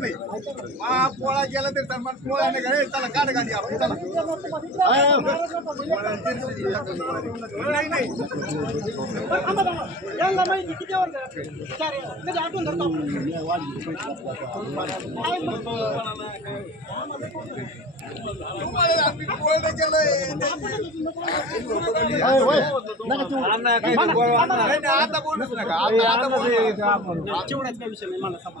नाही हा पोळा गेला तरी चालणार पोळा नाही? ए, चला काढ गाडी आपण चला नाही नाही यांना माहिती किती वर्ष चार कधी आठवून धरतो तुम्हाला आम्ही पोळा नाही केलंय. नाही, नाही, आता बोलूच नका आता आता बोलू. चिवड्याच काय विषय नाही मला सांगा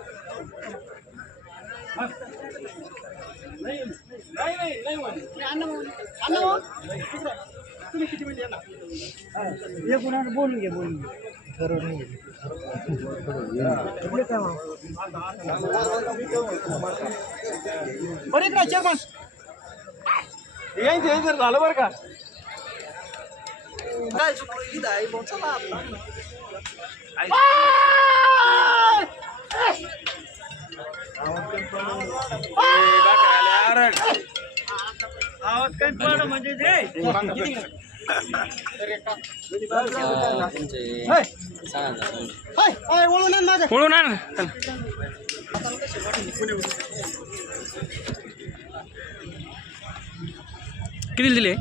एक कुणाला बोलून घे बोलून घे बरे का चेअरमन यांचे जर झालं बरं का काय चुकलं इथं आहे भाऊ चला आता. आवाज काही पडलं म्हणजे जे. पळून आण. किती दिले?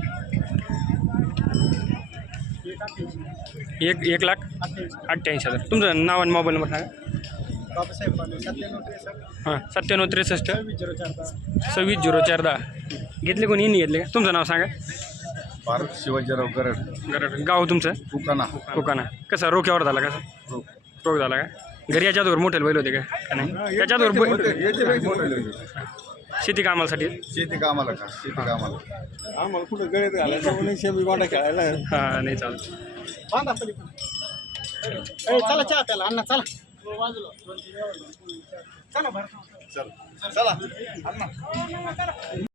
एक एक लाख अठ्ठ्याऐंशी हजार. तुमचं नाव आणि मोबाईल नंबर सांगा. बाबासाहेब पाटील, सत्त्याण्णव त्रेसष्ट, हां सत्त्याण्णव त्रेसष्ट. सव्वीस झिरो चार पाच. सव्वीस झिरो चार दहा. घेतले कोणी? यांनी घेतले का? तुमचं नाव सांगा. भारत शिवाजीराव गरड. गरड. गाव तुमचं? तुकाना दुकाना कसा रोक्यावर झाला कसा? रोग झाला का? घरी याच्यावर मोठे बैल होते का? का नाही? त्याच्यावर बै- शेती कामासाठी? शेती कामाला का? शेती कामाला. आम्हाला कुठं गळ्यात घालायचं? म्हणून शेमी गोंडा खेळायला हां नाही चालत. बांधा पलीकडून. ए, चला चहा प्याला अण्णा चला चला. चला. चला.